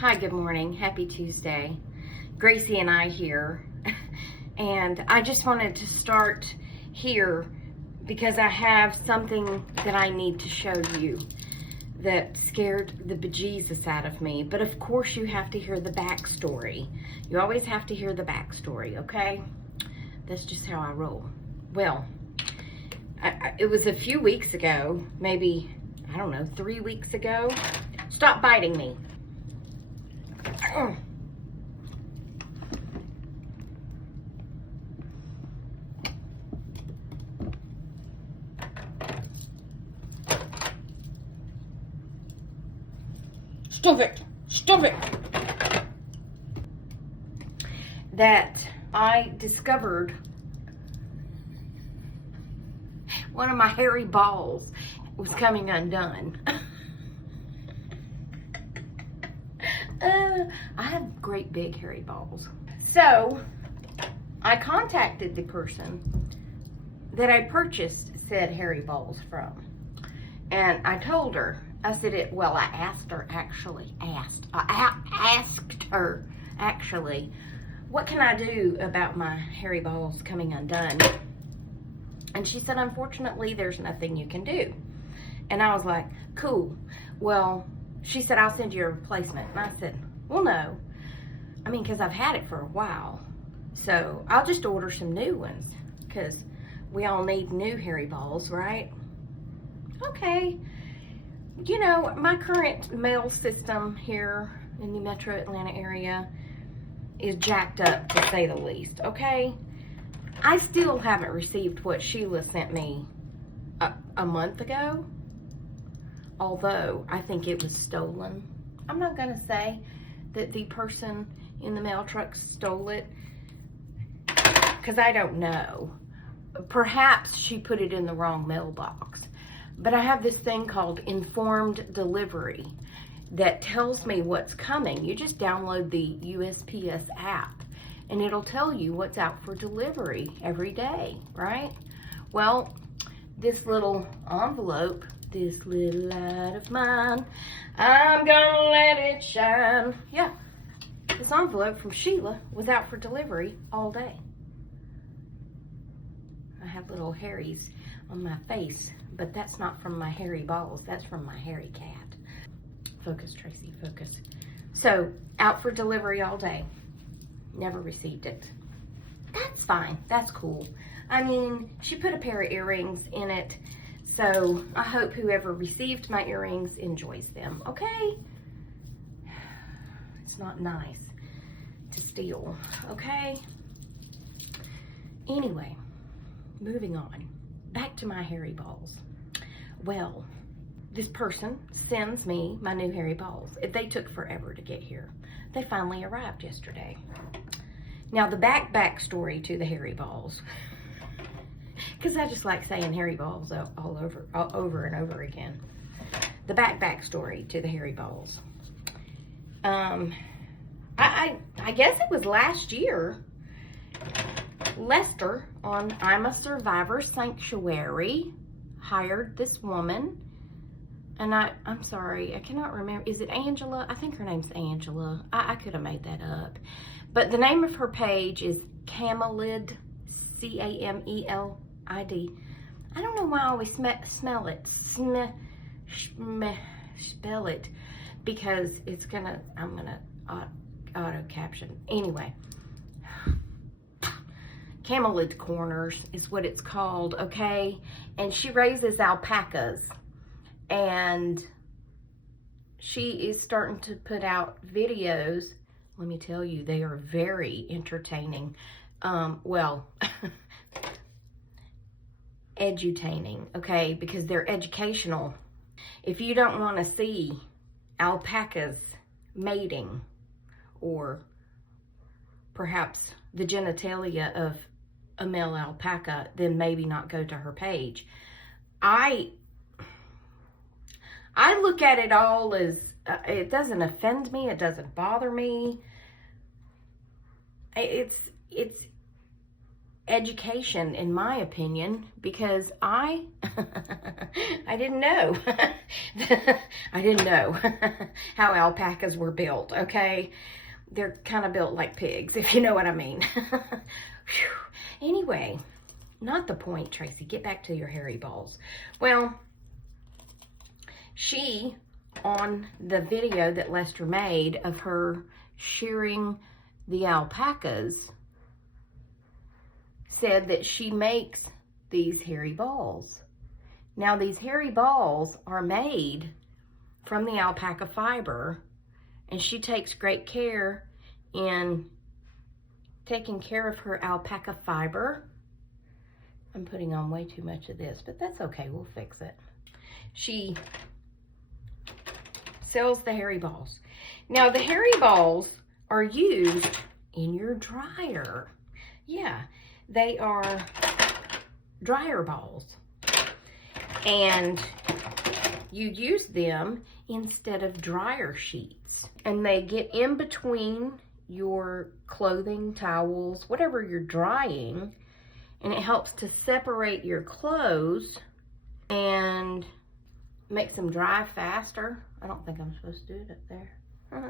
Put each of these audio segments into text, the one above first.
Hi, good morning. Happy Tuesday. Gracie and I here. And I just wanted to start here because I have something that I need to show you that scared the bejesus out of me. But of course you have to hear the backstory. You always have to hear the backstory, okay? That's just how I roll. Well, it was a few weeks ago, maybe, I don't know, 3 weeks ago. Stop biting me. Stop it! Stop it! That I discovered one of my hairy balls was coming undone. I have great big hairy balls. So I contacted the person that I purchased said hairy balls from. And I told her, I said I asked her actually, what can I do about my hairy balls coming undone? And she said, unfortunately, there's nothing you can do. And I was like, cool. Well, she said, I'll send you a replacement. And I said, well, no. I mean, because I've had it for a while. So I'll just order some new ones because we all need new hairy balls, right? Okay. You know, my current mail system here in the metro Atlanta area is jacked up, to say the least, okay? I still haven't received what Sheila sent me a month ago, although I think it was stolen. I'm not going to say that the person in the mail truck stole it, because I don't know. Perhaps she put it in the wrong mailbox. But I have this thing called Informed Delivery that tells me what's coming. You just download the USPS app and it'll tell you what's out for delivery every day, right? Well, this little envelope, this little light of mine, I'm gonna let it shine. Yeah, this envelope from Sheila was out for delivery all day. I have little hairies on my face, but that's not from my hairy balls, that's from my hairy cat. Focus, Tracy, focus. So, out for delivery all day. Never received it. That's fine, that's cool. I mean, she put a pair of earrings in it, so I hope whoever received my earrings enjoys them, okay? It's not nice to steal, okay? Anyway, moving on. Back to my hairy balls. Well, this person sends me my new hairy balls. They took forever to get here. They finally arrived yesterday. Now the backstory to the hairy balls, because I just like saying hairy balls all over and over again. The backstory to the hairy balls. I guess it was last year. Lester on I'm a Survivor Sanctuary hired this woman, and I'm sorry, I cannot remember. Is it Angela? I think her name's Angela. I could have made that up. But the name of her page is Camelid, C-A-M-E-L-I-D. I don't know why I always spell it, because I'm gonna auto caption. Anyway. Camelid Corners is what it's called, okay? And she raises alpacas, and she is starting to put out videos. Let me tell you, they are very entertaining. Well, edutaining, okay? Because they're educational. If you don't want to see alpacas mating, or perhaps the genitalia of a male alpaca, then maybe not go to her page. I look at it all as, it doesn't offend me, it doesn't bother me. It's education, in my opinion, because I didn't know. I didn't know how alpacas were built, okay? They're kind of built like pigs, if you know what I mean. Anyway, not the point, Tracy. Get back to your hairy balls. Well, she, on the video that Lester made of her shearing the alpacas, said that she makes these hairy balls. Now, these hairy balls are made from the alpaca fiber, and she takes great care in taking care of her alpaca fiber. I'm putting on way too much of this, but that's okay. We'll fix it. She sells the hairy balls. Now, the hairy balls are used in your dryer. Yeah, they are dryer balls. And you use them instead of dryer sheets. And they get in between your clothing, towels, whatever you're drying. And it helps to separate your clothes and makes them dry faster. I don't think I'm supposed to do it up there.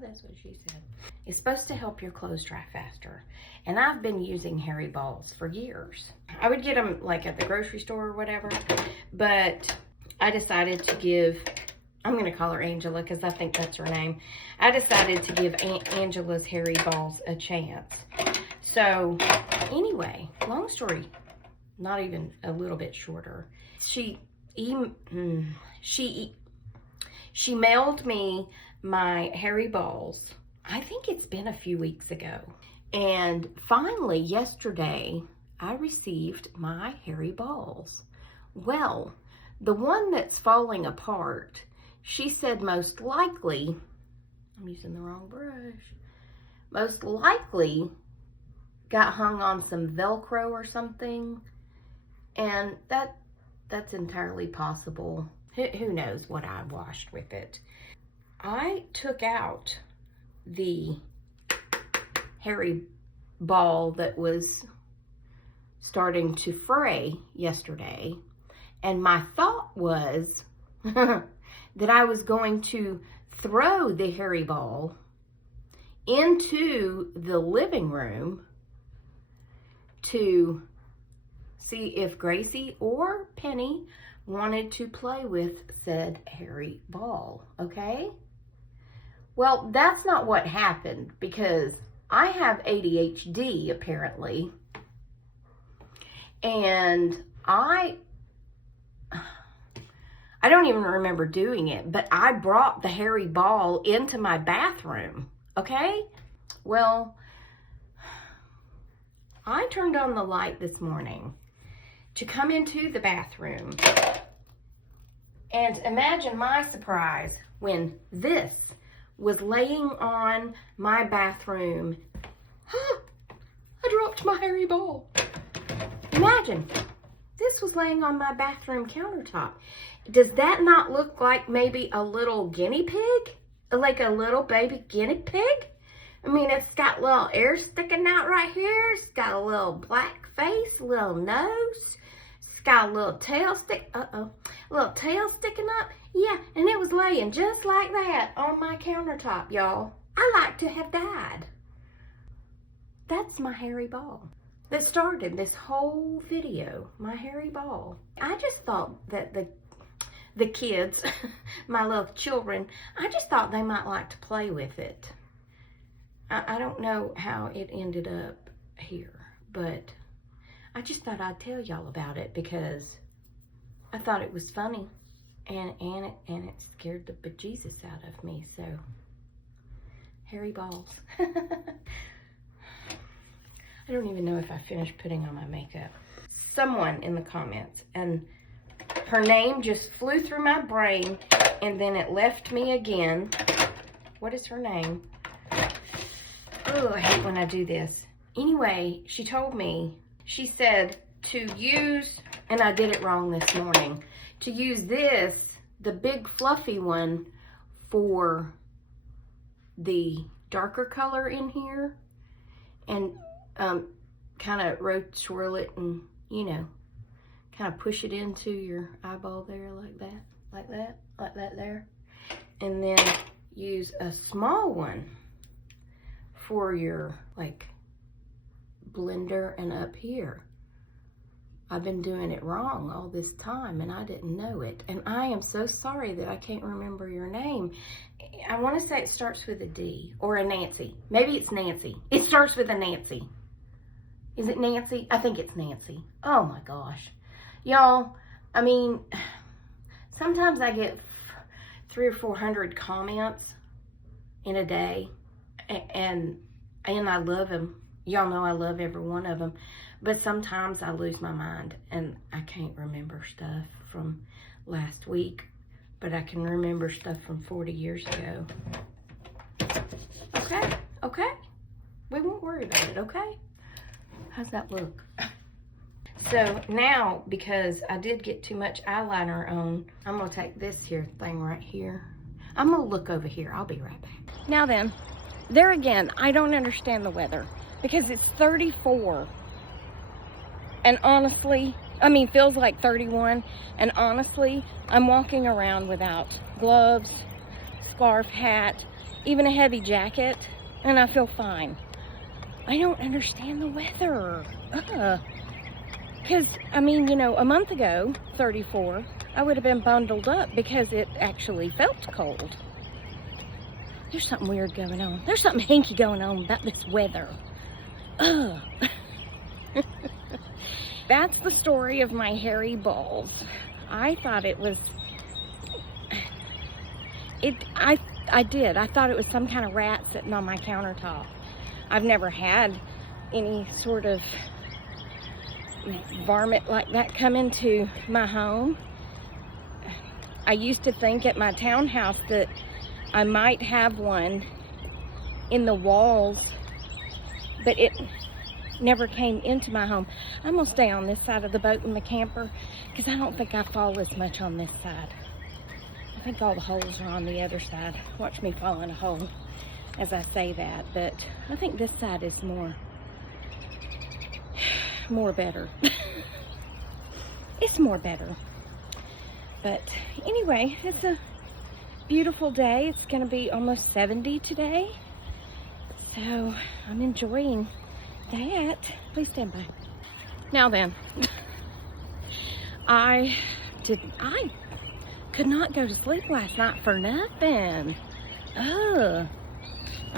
That's what she said. It's supposed to help your clothes dry faster. And I've been using hairy balls for years. I would get them like at the grocery store or whatever, but I decided to give, I'm going to call her Angela because I think that's her name. I decided to give Angela's hairy balls a chance. So anyway, long story, not even a little bit shorter. She mailed me my hairy balls. I think it's been a few weeks ago. And finally, yesterday, I received my hairy balls. Well, the one that's falling apart, she said most likely, I'm using the wrong brush, most likely got hung on some Velcro or something. And that's entirely possible. Who knows what I washed with it. I took out the hairy ball that was starting to fray yesterday, and my thought was that I was going to throw the hairy ball into the living room to see if Gracie or Penny wanted to play with said hairy ball, okay? Well, that's not what happened, because I have ADHD apparently, and I don't even remember doing it, but I brought the hairy ball into my bathroom, okay? Well, I turned on the light this morning to come into the bathroom, and imagine my surprise when this was laying on my bathroom. I dropped my hairy ball. Imagine, this was laying on my bathroom countertop. Does that not look like maybe a little guinea pig? Like a little baby guinea pig? I mean, it's got little ears sticking out right here. It's got a little black face, a little nose. It's got a little tail little tail sticking up. Yeah, and it was laying just like that on my countertop, y'all. I like to have died. That's my hairy ball that started this whole video, my hairy ball. I just thought that the kids, my little children, I just thought they might like to play with it. I don't know how it ended up here, but I just thought I'd tell y'all about it because I thought it was funny. And it scared the bejesus out of me, so hairy balls. I don't even know if I finished putting on my makeup. Someone in the comments, and her name just flew through my brain, and then it left me again. What is her name? Oh, I hate when I do this. Anyway, she told me, she said to use, and I did it wrong this morning, to use this, the big fluffy one, for the darker color in here, and kind of swirl it and, you know, kind of push it into your eyeball there like that, like that, like that there. And then use a small one for your, like, blender and up here. I've been doing it wrong all this time and I didn't know it. And I am so sorry that I can't remember your name. I want to say it starts with a D or a Nancy. Maybe it's Nancy. It starts with a Nancy. Is it Nancy? I think it's Nancy. Oh my gosh. Y'all, I mean, sometimes I get 300 or 400 comments in a day, and I love them. Y'all know I love every one of them. But sometimes I lose my mind and I can't remember stuff from last week, but I can remember stuff from 40 years ago. Okay, okay. We won't worry about it, okay? How's that look? So now, because I did get too much eyeliner on, I'm gonna take this here thing right here. I'm gonna look over here. I'll be right back. Now then, there again, I don't understand the weather because it's 34. And honestly, I mean, feels like 31. And honestly, I'm walking around without gloves, scarf, hat, even a heavy jacket, and I feel fine. I don't understand the weather. Because, I mean, you know, a month ago, 34, I would have been bundled up because it actually felt cold. There's something weird going on. There's something hinky going on about this weather. Ugh. That's the story of my hairy balls. I thought it was, I did. I thought it was some kind of rat sitting on my countertop. I've never had any sort of varmint like that come into my home. I used to think at my townhouse that I might have one in the walls, but it never came into my home. I'm gonna stay on this side of the boat in the camper because I don't think I fall as much on this side. I think all the holes are on the other side. Watch me fall in a hole as I say that, but I think this side is more better. It's more better. But anyway, it's a beautiful day. It's gonna be almost 70 today, so I'm enjoying that. Please stand by. Now then, I could not go to sleep last night for nothing. I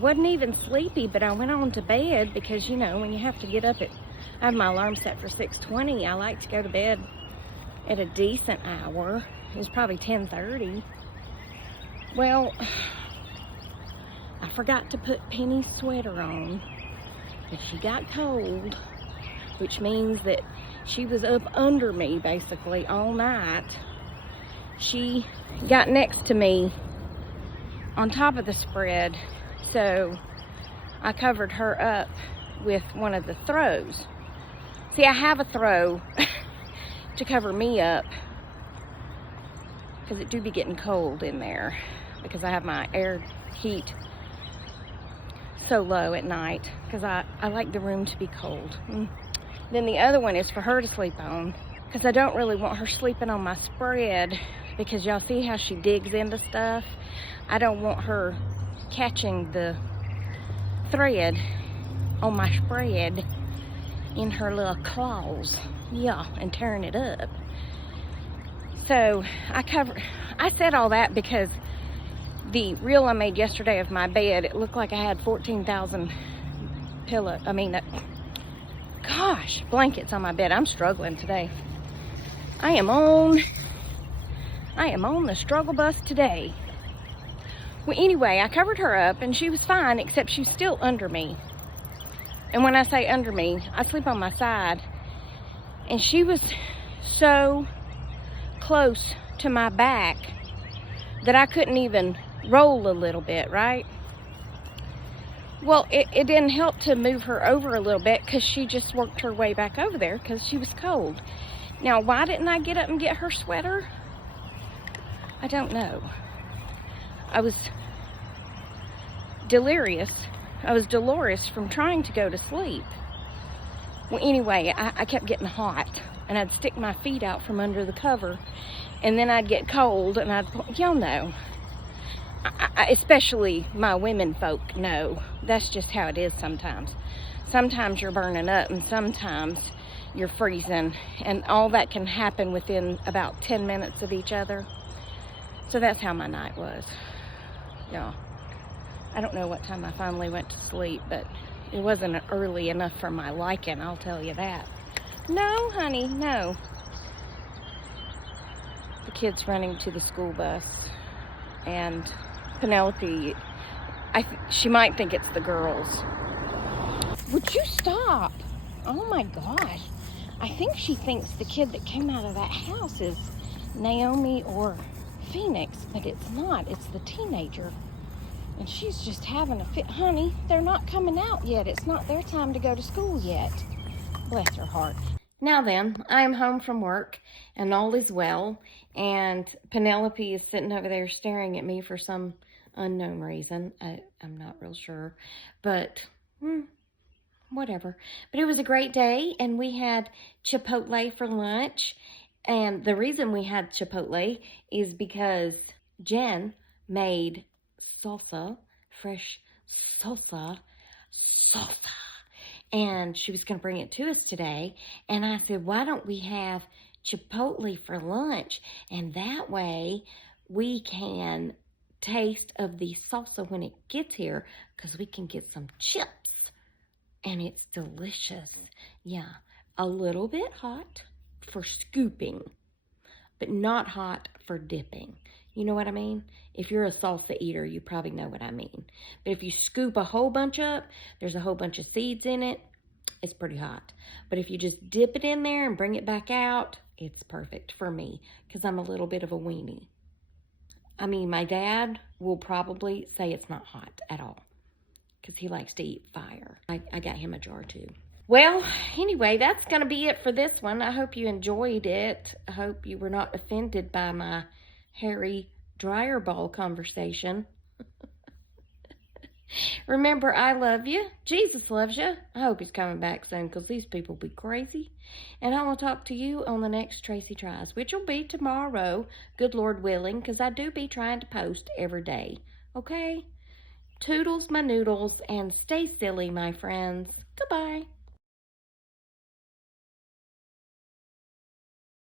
wasn't even sleepy, but I went on to bed because, you know, when you have to get up I have my alarm set for 6:20. I like to go to bed at a decent hour. It was probably 10:30. Well, I forgot to put Penny's sweater on. But she got cold, which means that she was up under me basically all night. She got next to me on top of the spread, so I covered her up with one of the throws. See, I have a throw to cover me up because it do be getting cold in there because I have my air heat so low at night because I like the room to be cold. Then the other one is for her to sleep on because I don't really want her sleeping on my spread because y'all see how she digs into stuff. I don't want her catching the thread on my spread in her little claws, yeah, and tearing it up. So I said all that because the reel I made yesterday of my bed, it looked like I had 14,000 blankets on my bed. I'm struggling today. I am on the struggle bus today. Well, anyway, I covered her up and she was fine, except she's still under me. And when I say under me, I sleep on my side. And she was so close to my back that I couldn't even roll a little bit, right? Well, it didn't help to move her over a little bit because she just worked her way back over there because she was cold. Now, why didn't I get up and get her sweater? I don't know. I was delirious. I was Dolores from trying to go to sleep. Well, anyway, I kept getting hot, and I'd stick my feet out from under the cover, and then I'd get cold, and y'all know, especially my women folk know, that's just how it is sometimes. Sometimes you're burning up, and sometimes you're freezing, and all that can happen within about 10 minutes of each other. So that's how my night was. Yeah. I don't know what time I finally went to sleep, but it wasn't early enough for my liking, I'll tell you that. No, honey, no. The kid's running to the school bus, and Penelope, she might think it's the girls. Would you stop? Oh my gosh. I think she thinks the kid that came out of that house is Naomi or Phoenix, but it's not. It's the teenager. And she's just having a fit. Honey, they're not coming out yet. It's not their time to go to school yet. Bless her heart. Now then, I am home from work, and all is well. And Penelope is sitting over there staring at me for some unknown reason. I'm not real sure. But, whatever. But it was a great day, and we had Chipotle for lunch. And the reason we had Chipotle is because Jen made salsa, fresh salsa, and she was going to bring it to us today. And I said, why don't we have Chipotle for lunch? And that way we can taste of the salsa when it gets here, because we can get some chips. And it's delicious. Yeah, a little bit hot for scooping, but not hot for dipping. You know what I mean? If you're a salsa eater, you probably know what I mean. But if you scoop a whole bunch up, there's a whole bunch of seeds in it, it's pretty hot. But if you just dip it in there and bring it back out, it's perfect for me, because I'm a little bit of a weenie. I mean, my dad will probably say it's not hot at all, because he likes to eat fire. I got him a jar too. Well, anyway, that's going to be it for this one. I hope you enjoyed it. I hope you were not offended by my hairy dryer ball conversation. Remember, I love you. Jesus loves you. I hope he's coming back soon, because these people be crazy. And I will talk to you on the next Tracy Tries, which will be tomorrow, good Lord willing, because I do be trying to post every day. Okay? Toodles my noodles, and stay silly, my friends. Goodbye.